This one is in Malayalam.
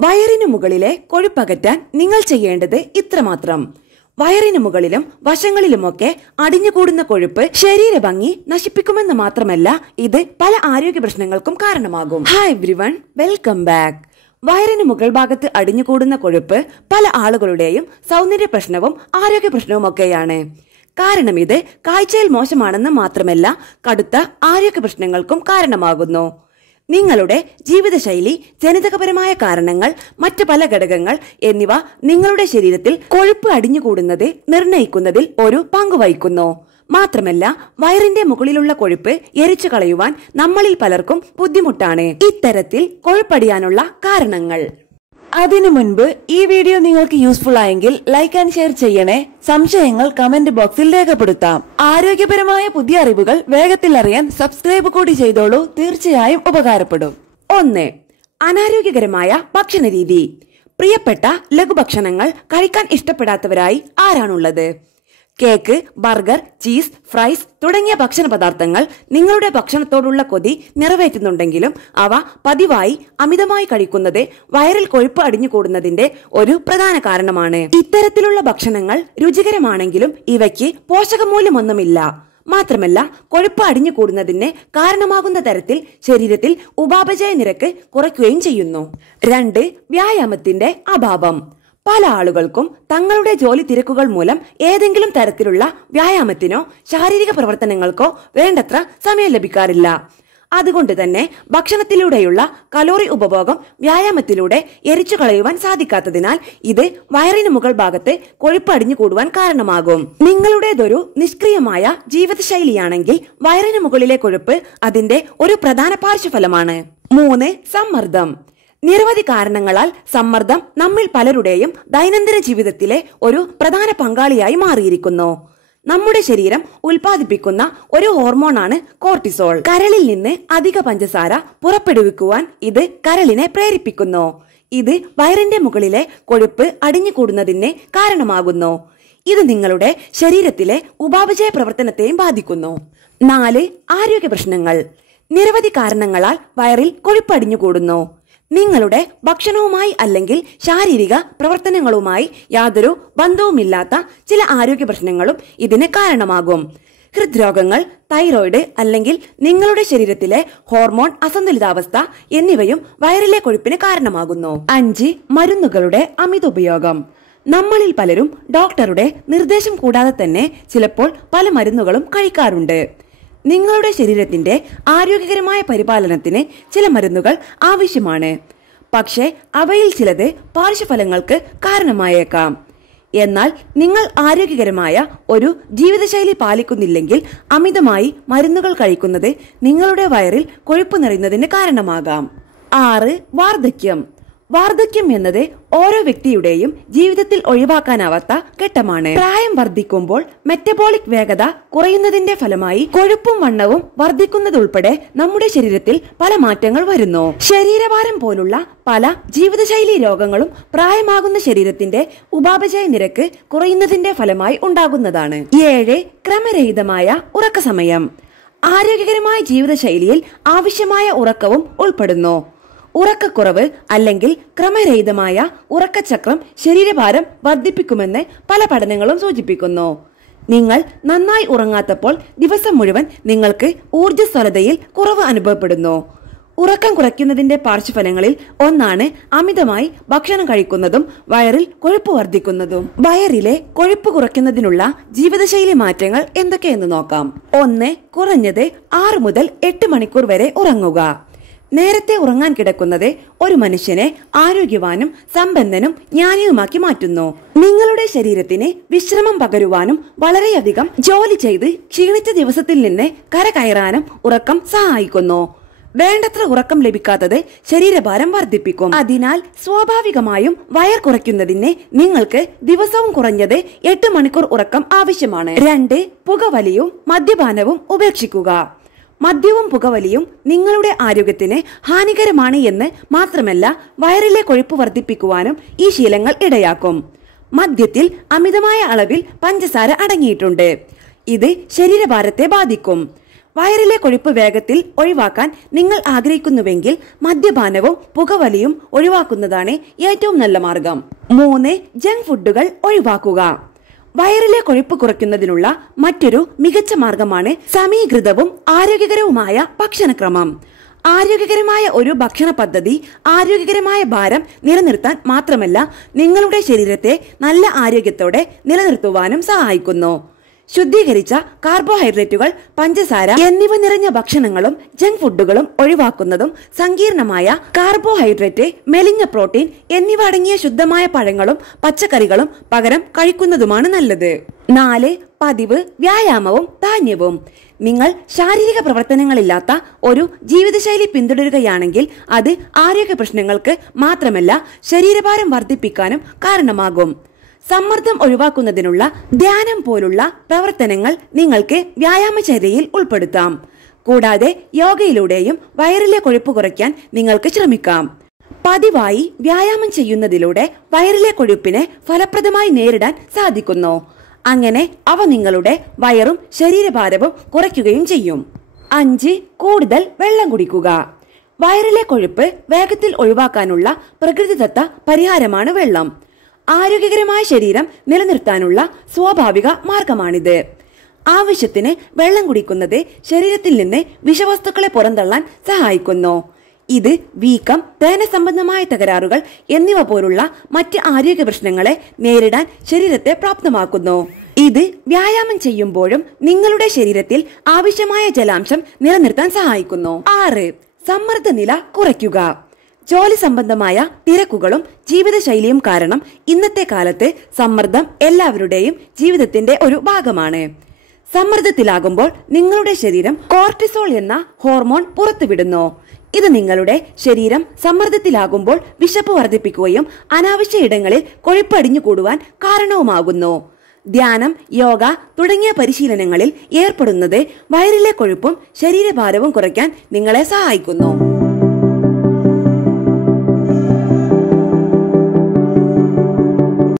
വയറിനു മുകളിലെ കൊഴുപ്പകറ്റാൻ നിങ്ങൾ ചെയ്യേണ്ടത് ഇത്രമാത്രം. വയറിനു മുകളിലും വശങ്ങളിലുമൊക്കെ അടിഞ്ഞുകൂടുന്ന കൊഴുപ്പ് ശരീരഭംഗി നശിപ്പിക്കുമെന്ന് മാത്രമല്ല, ഇത് പല ആരോഗ്യ പ്രശ്നങ്ങൾക്കും കാരണമാകും. Hi everyone, welcome back. വയറിന് മുകൾ ഭാഗത്ത് അടിഞ്ഞുകൂടുന്ന കൊഴുപ്പ് പല ആളുകളുടെയും സൗന്ദര്യ പ്രശ്നവും ആരോഗ്യ പ്രശ്നവുമൊക്കെയാണ്. കാരണം ഇത് കാഴ്ചയിൽ മോശമാണെന്ന് മാത്രമല്ല, കടുത്ത ആരോഗ്യ പ്രശ്നങ്ങൾക്കും കാരണമാകുന്നു. നിങ്ങളുടെ ജീവിതശൈലി, ജനിതകപരമായ കാരണങ്ങൾ, മറ്റ് പല ഘടകങ്ങൾ എന്നിവ നിങ്ങളുടെ ശരീരത്തിൽ കൊഴുപ്പ് അടിഞ്ഞുകൂടുന്നത് നിർണ്ണയിക്കുന്നതിൽ ഒരു പങ്ക് വഹിക്കുന്നു. മാത്രമല്ല, വയറിന്റെ മുകളിലുള്ള കൊഴുപ്പ് എരിച്ചു കളയുവാൻ നമ്മളിൽ പലർക്കും ബുദ്ധിമുട്ടാണ്. ഇത്തരത്തിൽ കൊഴുപ്പടിയാനുള്ള കാരണങ്ങൾ. അതിനു മുൻപ് ഈ വീഡിയോ നിങ്ങൾക്ക് യൂസ്ഫുൾ ആയെങ്കിൽ ലൈക്ക് ആൻഡ് ഷെയർ ചെയ്യണേ. സംശയങ്ങൾ കമന്റ് ബോക്സിൽ രേഖപ്പെടുത്താം. ആരോഗ്യപരമായ പുതിയ അറിവുകൾ വേഗത്തിൽ അറിയാൻ സബ്സ്ക്രൈബ് കൂടി ചെയ്തോളൂ. തീർച്ചയായും ഉപകാരപ്പെടും. 1. അനാരോഗ്യകരമായ ഭക്ഷണരീതി. പ്രിയപ്പെട്ട ലഘുഭക്ഷണങ്ങൾ കഴിക്കാൻ ഇഷ്ടപ്പെടാത്തവരായി ആരാണുള്ളത്? കേക്ക്, ബർഗർ, ചീസ്, ഫ്രൈസ് തുടങ്ങിയ ഭക്ഷണ പദാർത്ഥങ്ങൾ നിങ്ങളുടെ ഭക്ഷണത്തോടുള്ള കൊതി നിറവേറ്റുന്നുണ്ടെങ്കിലും അവ പതിവായി അമിതമായി കഴിക്കുന്നത് വയറിൽ കൊഴുപ്പ് അടിഞ്ഞുകൂടുന്നതിന്റെ ഒരു പ്രധാന കാരണമാണ്. ഇത്തരത്തിലുള്ള ഭക്ഷണങ്ങൾ രുചികരമാണെങ്കിലും ഇവയ്ക്ക് പോഷകമൂല്യമൊന്നുമില്ല. മാത്രമല്ല, കൊഴുപ്പ് അടിഞ്ഞുകൂടുന്നതിന് കാരണമാകുന്ന തരത്തിൽ ശരീരത്തിൽ ഉപാപചയ നിരക്ക് കുറയ്ക്കുകയും ചെയ്യുന്നു. 2. വ്യായാമത്തിന്റെ അഭാവം. പല ആളുകൾക്കും തങ്ങളുടെ ജോലി തിരക്കുകൾ മൂലം ഏതെങ്കിലും തരത്തിലുള്ള വ്യായാമത്തിനോ ശാരീരിക പ്രവർത്തനങ്ങൾക്കോ വേണ്ടത്ര സമയം ലഭിക്കാറില്ല. അതുകൊണ്ട് തന്നെ ഭക്ഷണത്തിലൂടെയുള്ള കലോറി ഉപഭോഗം വ്യായാമത്തിലൂടെ എരിച്ചു കളയുവാൻ സാധിക്കാത്തതിനാൽ ഇത് വയറിന് മുകൾ ഭാഗത്ത് കൊഴുപ്പ് അടിഞ്ഞുകൂടുവാൻ കാരണമാകും. നിങ്ങളുടേതൊരു നിഷ്ക്രിയമായ ജീവിതശൈലിയാണെങ്കിൽ വയറിന് മുകളിലെ കൊഴുപ്പ് അതിന്റെ ഒരു പ്രധാന പാർശ്വഫലമാണ്. 3. സമ്മർദ്ദം. നിരവധി കാരണങ്ങളാൽ സമ്മർദ്ദം നമ്മിൽ പലരുടെയും ദൈനംദിന ജീവിതത്തിലെ ഒരു പ്രധാന പങ്കാളിയായി മാറിയിരിക്കുന്നു. നമ്മുടെ ശരീരം ഉൽപ്പാദിപ്പിക്കുന്ന ഒരു ഹോർമോണാണ് കോർട്ടിസോൾ. കരളിൽ നിന്ന് അധിക പഞ്ചസാര പുറപ്പെടുവിക്കുവാൻ ഇത് കരളിനെ പ്രേരിപ്പിക്കുന്നു. ഇത് വയറിന്റെ മുകളിലെ കൊഴുപ്പ് അടിഞ്ഞുകൂടുന്നതിന് കാരണമാകുന്നു. ഇത് നിങ്ങളുടെ ശരീരത്തിലെ ഉപാപചയ പ്രവർത്തനത്തെയും ബാധിക്കുന്നു. 4. ആരോഗ്യ പ്രശ്നങ്ങൾ. നിരവധി കാരണങ്ങളാൽ വയറിൽ കൊഴുപ്പ് അടിഞ്ഞുകൂടുന്നു. നിങ്ങളുടെ ഭക്ഷണവുമായി അല്ലെങ്കിൽ ശാരീരിക പ്രവർത്തനങ്ങളുമായി യാതൊരു ബന്ധവുമില്ലാത്ത ചില ആരോഗ്യ പ്രശ്നങ്ങളും ഇതിന് കാരണമാകും. ഹൃദ്രോഗങ്ങൾ, തൈറോയിഡ് അല്ലെങ്കിൽ നിങ്ങളുടെ ശരീരത്തിലെ ഹോർമോൺ അസന്തുലിതാവസ്ഥ എന്നിവയും വയറിലെ കൊഴുപ്പിന് കാരണമാകുന്നു. 5. മരുന്നുകളുടെ അമിത ഉപയോഗം. നമ്മളിൽ പലരും ഡോക്ടറുടെ നിർദ്ദേശം കൂടാതെ തന്നെ ചിലപ്പോൾ പല മരുന്നുകളും കഴിക്കാറുണ്ട്. നിങ്ങളുടെ ശരീരത്തിന്റെ ആരോഗ്യകരമായ പരിപാലനത്തിന് ചില മരുന്നുകൾ ആവശ്യമാണ്. പക്ഷേ അവയിൽ ചിലത് പാർശ്വഫലങ്ങൾക്ക് കാരണമായേക്കാം. എന്നാൽ നിങ്ങൾ ആരോഗ്യകരമായ ഒരു ജീവിതശൈലി പാലിക്കുന്നില്ലെങ്കിൽ അമിതമായി മരുന്നുകൾ കഴിക്കുന്നത് നിങ്ങളുടെ വയറിൽ കൊഴുപ്പ് നിറയുന്നതിന് കാരണമാകാം. 6. വാർദ്ധക്യം. വാർദ്ധക്യം എന്നത് ഓരോ വ്യക്തിയുടെയും ജീവിതത്തിൽ ഒഴിവാക്കാനാവാത്ത ഘട്ടമാണ്. പ്രായം വർദ്ധിക്കുമ്പോൾ മെറ്റബോളിക് വേഗത കുറയുന്നതിന്റെ ഫലമായി കൊഴുപ്പും വണ്ണവും വർദ്ധിക്കുന്നതുൾപ്പെടെ നമ്മുടെ ശരീരത്തിൽ പല മാറ്റങ്ങൾ വരുന്നു. ശരീരഭാരം പോലുള്ള പല ജീവിതശൈലി രോഗങ്ങളും പ്രായമാകുന്ന ശരീരത്തിന്റെ ഉപാപചയ നിരക്ക് കുറയുന്നതിന്റെ ഫലമായി ഉണ്ടാകുന്നതാണ്. 7. ക്രമരഹിതമായ ഉറക്കസമയം. ആരോഗ്യകരമായ ജീവിതശൈലിയിൽ ആവശ്യമായ ഉറക്കവും ഉൾപ്പെടുന്നു. ഉറക്കക്കുറവ് അല്ലെങ്കിൽ ക്രമരഹിതമായ ഉറക്കചക്രം ശരീരഭാരം വർദ്ധിപ്പിക്കുമെന്ന് പല പഠനങ്ങളും സൂചിപ്പിക്കുന്നു. നിങ്ങൾ നന്നായി ഉറങ്ങാത്തപ്പോൾ ദിവസം മുഴുവൻ നിങ്ങൾക്ക് ഊർജ്ജസ്വലതയിൽ കുറവ് അനുഭവപ്പെടുന്നു. ഉറക്കം കുറയ്ക്കുന്നതിന്റെ പാർശ്വഫലങ്ങളിൽ ഒന്നാണ് അമിതമായി ഭക്ഷണം കഴിക്കുന്നതും വയറിൽ കൊഴുപ്പ് വർദ്ധിക്കുന്നതും. വയറിലെ കൊഴുപ്പ് കുറയ്ക്കുന്നതിനുള്ള ജീവിതശൈലി മാറ്റങ്ങൾ എന്തൊക്കെയെന്ന് നോക്കാം. 1. കുറഞ്ഞത് 6 മുതൽ 8 മണിക്കൂർ വരെ ഉറങ്ങുക. നേരത്തെ ഉറങ്ങാൻ കിടക്കുന്നത് ഒരു മനുഷ്യനെ ആരോഗ്യവാനും സമ്പന്നനും ജ്ഞാനിയുമാക്കി മാറ്റുന്നു. നിങ്ങളുടെ ശരീരത്തിന് വിശ്രമം പകരുവാനും വളരെയധികം ജോലി ചെയ്ത് ക്ഷീണിച്ച ദിവസത്തിൽ നിന്ന് കരകയറാനും ഉറക്കം സഹായിക്കുന്നു. വേണ്ടത്ര ഉറക്കം ലഭിക്കാത്തത് ശരീരഭാരം വർദ്ധിപ്പിക്കും. അതിനാൽ സ്വാഭാവികമായും വയർ കുറയ്ക്കുന്നതിന് നിങ്ങൾക്ക് ദിവസവും കുറഞ്ഞത് 8 മണിക്കൂർ ഉറക്കം ആവശ്യമാണ്. 2. പുകവലിയും മദ്യപാനവും ഉപേക്ഷിക്കുക. മദ്യവും പുകവലിയും നിങ്ങളുടെ ആരോഗ്യത്തിന് ഹാനികരമാണ് എന്ന് മാത്രമല്ല, വയറിലെ കൊഴുപ്പ് വർദ്ധിപ്പിക്കുവാനും ഈ ശീലങ്ങൾ ഇടയാക്കും. മദ്യത്തിൽ അമിതമായ അളവിൽ പഞ്ചസാര അടങ്ങിയിട്ടുണ്ട്. ഇത് ശരീരഭാരത്തെ ബാധിക്കും. വയറിലെ കൊഴുപ്പ് വേഗത്തിൽ ഒഴിവാക്കാൻ നിങ്ങൾ ആഗ്രഹിക്കുന്നുവെങ്കിൽ മദ്യപാനവും പുകവലിയും ഒഴിവാക്കുന്നതാണ് ഏറ്റവും നല്ല മാർഗം. 3. ജങ്ക് ഫുഡുകൾ ഒഴിവാക്കുക. വയറിലെ കൊഴുപ്പ് കുറയ്ക്കുന്നതിനുള്ള മറ്റൊരു മികച്ച മാർഗമാണ് സമീകൃതവും ആരോഗ്യകരവുമായ ഭക്ഷണക്രമം. ആരോഗ്യകരമായ ഒരു ഭക്ഷണ പദ്ധതി ആരോഗ്യകരമായ ഭാരം നിലനിർത്താൻ മാത്രമല്ല, നിങ്ങളുടെ ശരീരത്തെ നല്ല ആരോഗ്യത്തോടെ നിലനിർത്തുവാനും സഹായിക്കുന്നു. ശുദ്ധീകരിച്ച കാർബോഹൈഡ്രേറ്റുകൾ, പഞ്ചസാര എന്നിവ നിറഞ്ഞ ഭക്ഷണങ്ങളും ജങ്ക് ഫുഡുകളും ഒഴിവാക്കുന്നതും സങ്കീർണമായ കാർബോഹൈഡ്രേറ്റ്, മെലിഞ്ഞ പ്രോട്ടീൻ എന്നിവ അടങ്ങിയ ശുദ്ധമായ പഴങ്ങളും പച്ചക്കറികളും പകരം കഴിക്കുന്നതുമാണ് നല്ലത്. 4. പതിവ് വ്യായാമവും ധാന്യവും. നിങ്ങൾ ശാരീരിക പ്രവർത്തനങ്ങളില്ലാത്ത ഒരു ജീവിതശൈലി പിന്തുടരുകയാണെങ്കിൽ അത് ആരോഗ്യ പ്രശ്നങ്ങൾക്ക് മാത്രമല്ല, ശരീരഭാരം വർദ്ധിപ്പിക്കാനും കാരണമാകും. സമ്മർദ്ദം ഒഴിവാക്കുന്നതിനുള്ള ധ്യാനം പോലുള്ള പ്രവർത്തനങ്ങൾ നിങ്ങൾക്ക് വ്യായാമചര്യയിൽ ഉൾപ്പെടുത്താം. കൂടാതെ യോഗയിലൂടെയും വയറിലെ കൊഴുപ്പ് കുറയ്ക്കാൻ നിങ്ങൾക്ക് ശ്രമിക്കാം. പതിവായി വ്യായാമം ചെയ്യുന്നതിലൂടെ വയറിലെ കൊഴുപ്പിനെ ഫലപ്രദമായി നേരിടാൻ സാധിക്കുന്നു. അങ്ങനെ അവ നിങ്ങളുടെ വയറും ശരീരഭാരവും കുറയ്ക്കുകയും ചെയ്യും. 5. കൂടുതൽ വെള്ളം കുടിക്കുക. വയറിലെ കൊഴുപ്പ് വേഗത്തിൽ ഒഴിവാക്കാനുള്ള പ്രകൃതിദത്ത പരിഹാരമാണ് വെള്ളം. ആരോഗ്യകരമായ ശരീരം നിലനിർത്താനുള്ള സ്വാഭാവിക മാർഗമാണിത്. ആവശ്യത്തിന് വെള്ളം കുടിക്കുന്നത് ശരീരത്തിൽ നിന്ന് വിഷവസ്തുക്കളെ പുറന്തള്ളാൻ സഹായിക്കുന്നു. ഇത് വീക്കം, ദഹന സംബന്ധമായ തകരാറുകൾ എന്നിവ പോലുള്ള മറ്റ് ആരോഗ്യ പ്രശ്നങ്ങളെ നേരിടാൻ ശരീരത്തെ പ്രാപ്തമാക്കുന്നു. ഇത് വ്യായാമം ചെയ്യുമ്പോഴും നിങ്ങളുടെ ശരീരത്തിൽ ആവശ്യമായ ജലാംശം നിലനിർത്താൻ സഹായിക്കുന്നു. 6. സമ്മർദ്ദനില കുറയ്ക്കുക. ജോലി സംബന്ധമായ തിരക്കുകളും ജീവിതശൈലിയും കാരണം ഇന്നത്തെ കാലത്ത് സമ്മർദ്ദം എല്ലാവരുടെയും ജീവിതത്തിന്റെ ഒരു ഭാഗമാണ്. സമ്മർദ്ദത്തിലാകുമ്പോൾ നിങ്ങളുടെ ശരീരം കോർട്ടിസോൾ എന്ന ഹോർമോൺ പുറത്തുവിടുന്നു. ഇത് നിങ്ങളുടെ ശരീരം സമ്മർദ്ദത്തിലാകുമ്പോൾ വിശപ്പ് വർദ്ധിപ്പിക്കുകയും അനാവശ്യ ഇടങ്ങളിൽ കൊഴുപ്പടിഞ്ഞു കൂടുവാൻ കാരണവുമാകുന്നു. ധ്യാനം, യോഗ തുടങ്ങിയ പരിശീലനങ്ങളിൽ ഏർപ്പെടുന്നത് വയറിലെ കൊഴുപ്പും ശരീരഭാരവും കുറയ്ക്കാൻ നിങ്ങളെ സഹായിക്കുന്നു.